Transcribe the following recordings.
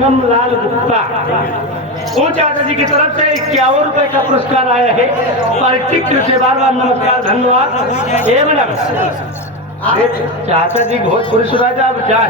संगम लाल गुप्ता उन चाचा जी की तरफ से 51 रुपए का पुरस्कार आया है। पार्टिक से बार बार नमस्कार, धन्यवाद। ए मैडम, अरे चाचा जी भोजपुरी सुना जा, अब क्या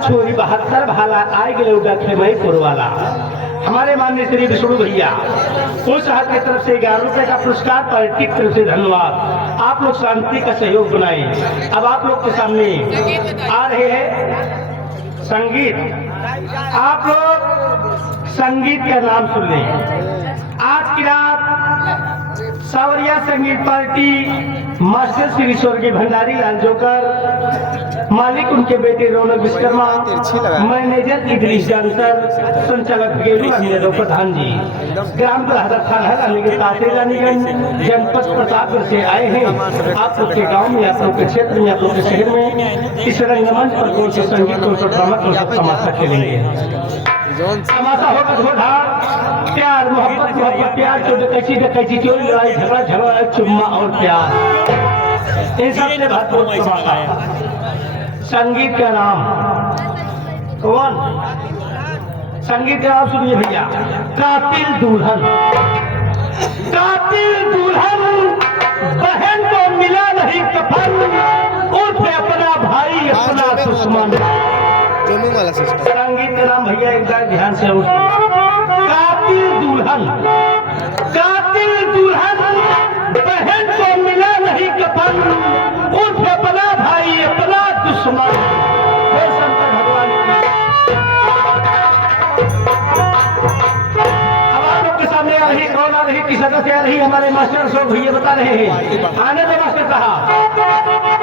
छोरी 72 भाला आए गए उठे मई पुरवाला। हमारे माननीय श्री विष्णु भैया उस हाथ की तरफ से 11 रुपए का पुरस्कार, पार्टिक तरफ से धन्यवाद। आप लोग शांति का सहयोग बनाए। अब आप लोग के सामने आ रहे हैं संगीत। आप लोग संगीत का नाम सुन लें। आज की रात सावरिया संगीत पार्टी मास्टर श्री स्वर्गीय भंडारी लाल जोकर, मालिक उनके बेटे रौनक विश्वकर्मा, मैनेजर इदरीश डांसर, संचालक गेरू प्रधान जी, ग्राम प्रधान थाना के तातेला निगम, जनपद प्रतापगढ़ से आए हैं। आप लोग के गांव में, आप लोग के क्षेत्र में, आप लोग के शहर में इस रंगमंच पर कौन से संगीत, कौन सा ड्रामा, कौन सा तमाशा खेलेंगे। तमाशा होगा धोधार, प्यार मोहब्बत मोहब्बत प्यार, कैसी डकैती, चोरी लड़ाई झगड़ा झगड़ा, चुम्मा और प्यार, इन सबसे भरपूर तमाशा है। संगीत का नाम कौन? संगीत का नाम सुनिए भैया। कातिल दुल्हन। कातिल दुल्हन बहन को मिला नहीं कफन, उर्फ अपना भाई अपना दुश्मन। संगीत का नाम भैया एक बार ध्यान से कातिल दुल्हन। कातिल दुल्हन बहन को मिला नहीं कफन, उर्फ अपना भाई अपना दुश्मन। शंकर भगवान की। अब आप लोग के सामने आ रही, कौन आ रही, किस जगह से आ रही, हमारे मास्टर अशोक भैया बता रहे हैं। आने दो मास्टर साहब।